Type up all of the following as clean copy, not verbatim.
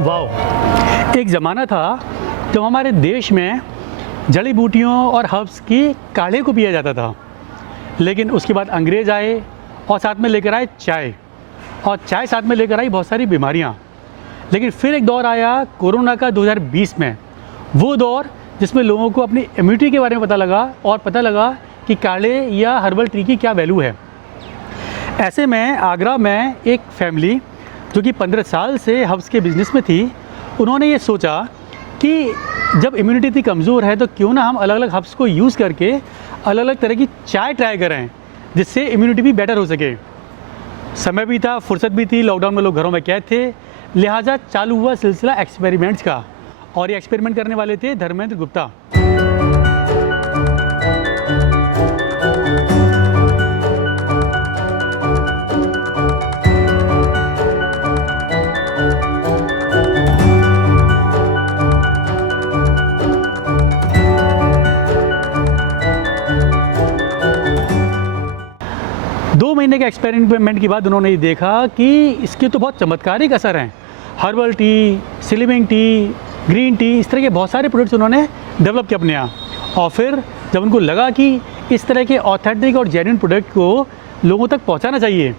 वाह, एक ज़माना था जब हमारे देश में जड़ी बूटियों और हर्ब्स की काढ़े को पिया जाता था। लेकिन उसके बाद अंग्रेज़ आए और साथ में लेकर आए चाय, और चाय साथ में लेकर आई बहुत सारी बीमारियाँ। लेकिन फिर एक दौर आया कोरोना का 2020 में, वो दौर जिसमें लोगों को अपनी इम्यूनिटी के बारे में पता लगा और पता लगा कि काढ़े या हर्बल ट्री की क्या वैल्यू है। ऐसे में आगरा में एक फैमिली जो कि 15 साल से हर्ब्स के बिज़नेस में थी, उन्होंने ये सोचा कि जब इम्यूनिटी इतनी कमज़ोर है तो क्यों ना हम अलग अलग हर्ब्स को यूज़ करके अलग अलग तरह की चाय ट्राई करें, जिससे इम्यूनिटी भी बेटर हो सके। समय भी था, फुर्सत भी थी, लॉकडाउन में लोग घरों में कैद थे, लिहाजा चालू हुआ सिलसिला एक्सपेरिमेंट्स का। और ये एक्सपेरिमेंट करने वाले थे धर्मेंद्र गुप्ता। दो महीने के एक्सपेरिमेंट के बाद उन्होंने ये देखा कि इसके तो बहुत चमत्कारिक असर हैं। Herbal tea, slimming T, green tea, इस तरह के बहुत सारे प्रोडक्ट्स उन्होंने डेवलप किए अपने यहाँ। और फिर जब उनको लगा कि इस तरह के ऑथेंटिक और जेन्युइन प्रोडक्ट को लोगों तक पहुँचाना चाहिए,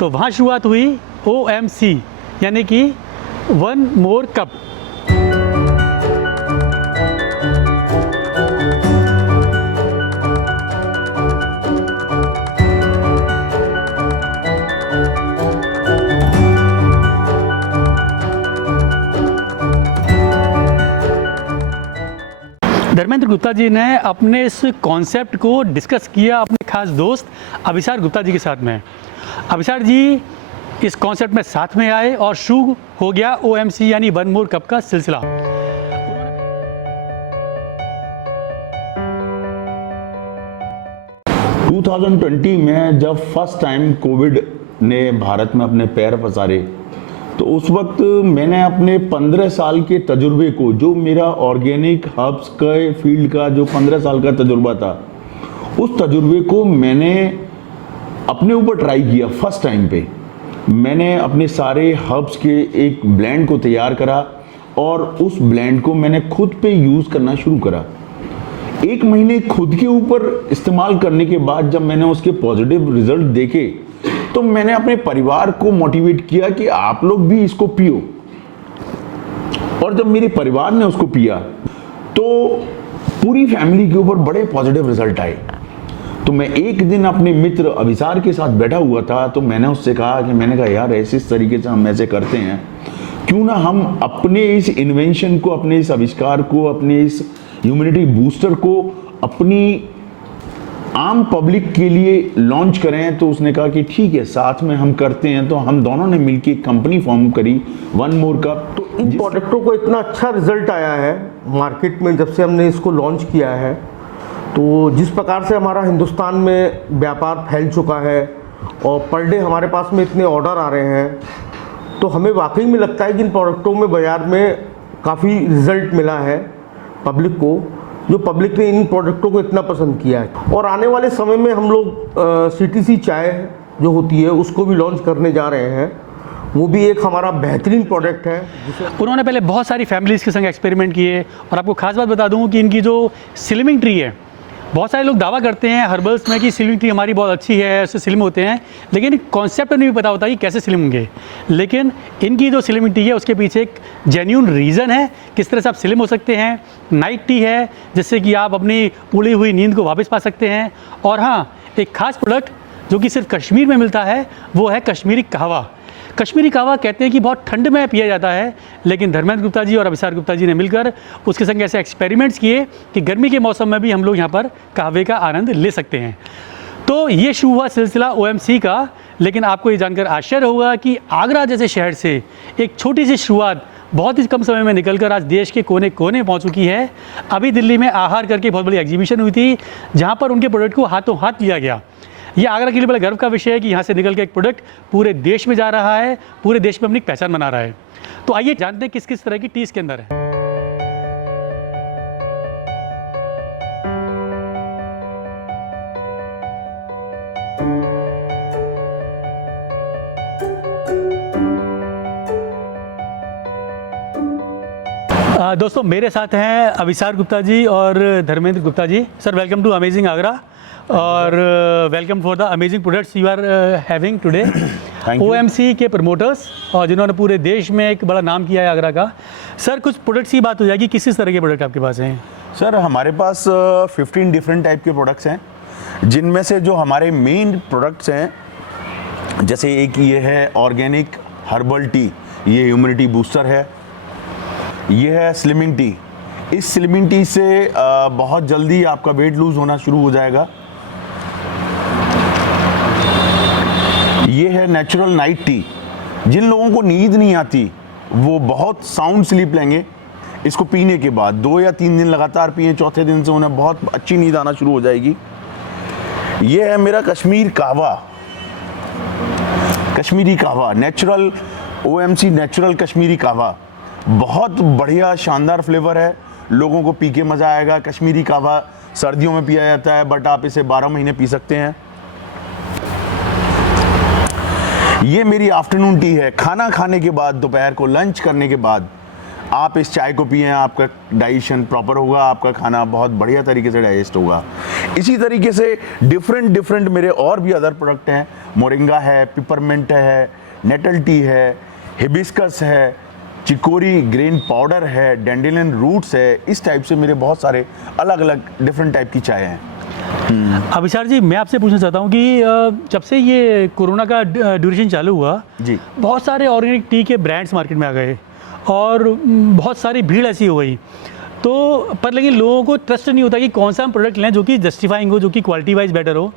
तो वहाँ शुरुआत हुई OMC, यानी कि one more cup. Dharmendra Gupta ji ने अपने इस कॉन्सेप्ट को डिस्कस किया अपने खास दोस्त अभिसार गुप्ता जी के साथ में। अभिसार जी इस कॉन्सेप्ट में साथ में आए और शुरू हो गया OMC यानी वन मोर कप का सिलसिला। 2020 में जब फर्स्ट टाइम कोविड ने भारत में अपने पैर पसारे, तो उस वक्त मैंने अपने 15 साल के तजुर्बे को, जो मेरा ऑर्गेनिक हर्ब्स के फील्ड का जो 15 साल का तजुर्बा था, उस तजुर्बे को मैंने अपने ऊपर ट्राई किया। फर्स्ट टाइम पे मैंने अपने सारे हर्ब्स के एक ब्लेंड को तैयार करा और उस ब्लेंड को मैंने खुद पे यूज़ करना शुरू करा। 1 महीने खुद के ऊपर इस्तेमाल करने के बाद जब मैंने उसके पॉजिटिव रिजल्ट देखे, तो मैंने अपने परिवार को मोटिवेट किया कि आप लोग भी इसको पियो। और जब मेरे परिवार ने उसको पिया तो पूरी फैमिली के ऊपर बड़े पॉजिटिव रिजल्ट आए। तो मैं एक दिन अपने मित्र अभिसार के साथ बैठा हुआ था, तो मैंने उससे कहा कि यार ऐसे इस तरीके से हम ऐसे करते हैं, क्यों ना हम अपने इस इन्वेंशन को, अपने इस आविष्कार को, अपने इस ह्यूमैनिटी बूस्टर को अपनी आम पब्लिक के लिए लॉन्च करें। तो उसने कहा कि ठीक है, साथ में हम करते हैं। तो हम दोनों ने मिलकर एक कंपनी फॉर्म करी, वन मोर कप। तो इन प्रोडक्टों को इतना अच्छा रिजल्ट आया है मार्केट में जब से हमने इसको लॉन्च किया है। तो जिस प्रकार से हमारा हिंदुस्तान में व्यापार फैल चुका है और पर डे हमारे पास में इतने ऑर्डर आ रहे हैं, तो हमें वाकई में लगता है कि इन प्रोडक्टों में बाज़ार में काफ़ी रिजल्ट मिला है पब्लिक को, जो पब्लिक ने इन प्रोडक्टों को इतना पसंद किया है। और आने वाले समय में हम लोग CTC चाय जो होती है उसको भी लॉन्च करने जा रहे हैं। वो भी एक हमारा बेहतरीन प्रोडक्ट है। उन्होंने पहले बहुत सारी फैमिलीज़ के संग एक्सपेरिमेंट किए। और आपको खास बात बता दूं कि इनकी जो स्लिमिंग ट्री है, बहुत सारे लोग दावा करते हैं हर्बल्स में कि स्लिमिंग ट्री हमारी बहुत अच्छी है, उससे स्लिम होते हैं, लेकिन कॉन्सेप्ट नहीं पता होता कि कैसे स्लिम होंगे। लेकिन इनकी जो स्लिमिंग टी है उसके पीछे एक जेन्युइन रीज़न है किस तरह से आप स्लिम हो सकते हैं। नाइट टी है जिससे कि आप अपनी उड़ी हुई नींद को वापस पा सकते हैं। और हाँ, एक खास प्रोडक्ट जो कि सिर्फ कश्मीर में मिलता है वो है कश्मीरी कहवा। कश्मीरी कहवा कहते हैं कि बहुत ठंड में पिया जाता है, लेकिन धर्मेंद्र गुप्ता जी और अभिसार गुप्ता जी ने मिलकर उसके संग ऐसे एक्सपेरिमेंट्स किए कि गर्मी के मौसम में भी हम लोग यहाँ पर कहवे का आनंद ले सकते हैं। तो ये शुरू हुआ सिलसिला OMC का। लेकिन आपको ये जानकर आश्चर्य होगा कि आगरा जैसे शहर से एक छोटी सी शुरुआत बहुत ही कम समय में निकलकर आज देश के कोने कोने पहुँच चुकी है। अभी दिल्ली में आहार करके बहुत बड़ी एग्जीबिशन हुई थी, जहाँ पर उनके प्रोडक्ट को हाथों हाथ लिया गया। ये आगरा के लिए बड़ा गर्व का विषय है कि यहाँ से निकल के एक प्रोडक्ट पूरे देश में जा रहा है, पूरे देश में अपनी पहचान बना रहा है। तो आइए जानते हैं किस किस तरह की टी इसके अंदर है। दोस्तों मेरे साथ हैं अभिसार गुप्ता जी और Dharmendra Gupta ji. Sir welcome to amazing Agra और welcome for the amazing products you are having today. OMC के प्रमोटर्स और जिन्होंने पूरे देश में एक बड़ा नाम किया है आगरा का। सर कुछ प्रोडक्ट्स की बात हो जाएगी, किस तरह के प्रोडक्ट आपके पास हैं? सर हमारे पास 15 डिफरेंट टाइप के प्रोडक्ट्स हैं, जिनमें से जो हमारे मेन प्रोडक्ट्स हैं, जैसे एक ये है ऑर्गेनिक हर्बल टी, ये इम्यूनिटी बूस्टर है। ये है स्लिमिंग टी। इस स्लिमिंग टी से बहुत जल्दी आपका वेट लूज होना शुरू हो जाएगा। ये है नेचुरल नाइट टी। जिन लोगों को नींद नहीं आती वो बहुत साउंड स्लीप लेंगे इसको पीने के बाद। 2 या 3 दिन लगातार पिए, चौथे दिन से उन्हें बहुत अच्छी नींद आना शुरू हो जाएगी। ये है मेरा कश्मीर कहवा, कश्मीरी कहवा, नेचुरल OMC नेचुरल कश्मीरी कहवा। बहुत बढ़िया शानदार फ्लेवर है, लोगों को पी के मज़ा आएगा। कश्मीरी कहवा सर्दियों में पिया जाता है, बट आप इसे 12 महीने पी सकते हैं। ये मेरी आफ्टरनून टी है। खाना खाने के बाद, दोपहर को लंच करने के बाद आप इस चाय को पिएं, आपका डाइजेशन प्रॉपर होगा, आपका खाना बहुत बढ़िया तरीके से डाइजेस्ट होगा। इसी तरीके से डिफरेंट मेरे और भी अदर प्रोडक्ट हैं। मोरिंगा है, पिपरमिंट है, नेटल टी है, हिबिस्कस है, चिकोरी ग्रेन पाउडर है, डेंडेलियन रूट्स है। इस टाइप से मेरे बहुत सारे अलग अलग डिफरेंट टाइप की चाय हैं। अभिसार जी मैं आपसे पूछना चाहता हूँ कि जब से ये कोरोना का ड्यूरेशन चालू हुआ जी, बहुत सारे ऑर्गेनिक टी के ब्रांड्स मार्केट में आ गए और बहुत सारी भीड़ ऐसी हो गई। तो पर लेकिन लोगों को ट्रस्ट नहीं होता कि कौन सा हम प्रोडक्ट लें जो कि जस्टिफाइंग हो, जो कि क्वालिटी वाइज बेटर हो।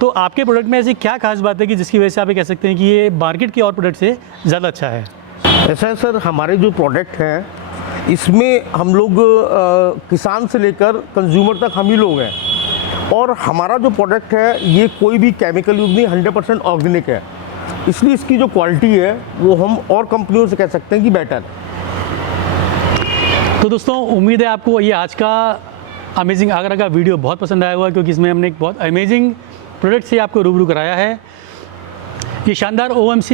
तो आपके प्रोडक्ट में ऐसी क्या खास बात है कि जिसकी वजह से आप ये कह सकते हैं कि ये मार्केट के और प्रोडक्ट से ज़्यादा अच्छा है? ऐसा है सर, हमारे जो प्रोडक्ट हैं इसमें हम लोग किसान से लेकर कंज्यूमर तक हम ही लोग हैं। और हमारा जो प्रोडक्ट है ये कोई भी केमिकल यूज नहीं, 100% ऑर्गेनिक है। इसलिए इसकी जो क्वालिटी है वो हम और कंपनियों से कह सकते हैं कि बेटर है। तो दोस्तों उम्मीद है आपको ये आज का अमेजिंग आगरा का वीडियो बहुत पसंद आया होगा, क्योंकि इसमें हमने एक बहुत अमेजिंग प्रोडक्ट से आपको रूबरू कराया है। ये शानदार OMC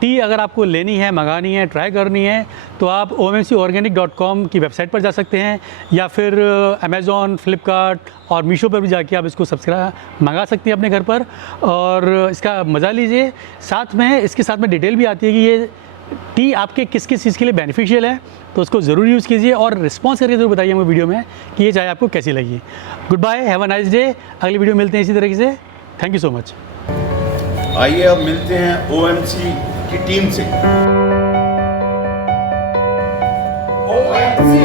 टी अगर आपको लेनी है, मंगानी है, ट्राई करनी है तो आप omcorganic.com की वेबसाइट पर जा सकते हैं या फिर अमेज़ॉन, फ्लिपकार्ट और मीशो पर भी जाके आप इसको सब्सक्राइब मंगा सकते हैं अपने घर पर और इसका मज़ा लीजिए। साथ में इसके साथ में डिटेल भी आती है कि ये टी आपके किस किस चीज़ के लिए बेनिफिशियल है, तो उसको ज़रूर यूज़ कीजिए और रिस्पॉन्स करके ज़रूर बताइए हमें वीडियो में कि ये चाय आपको कैसी लगी। Goodbye, have a nice day. अगली वीडियो मिलते हैं इसी तरीके से। Thank you so much. आइए अब मिलते हैं OMC की टीम से। OMC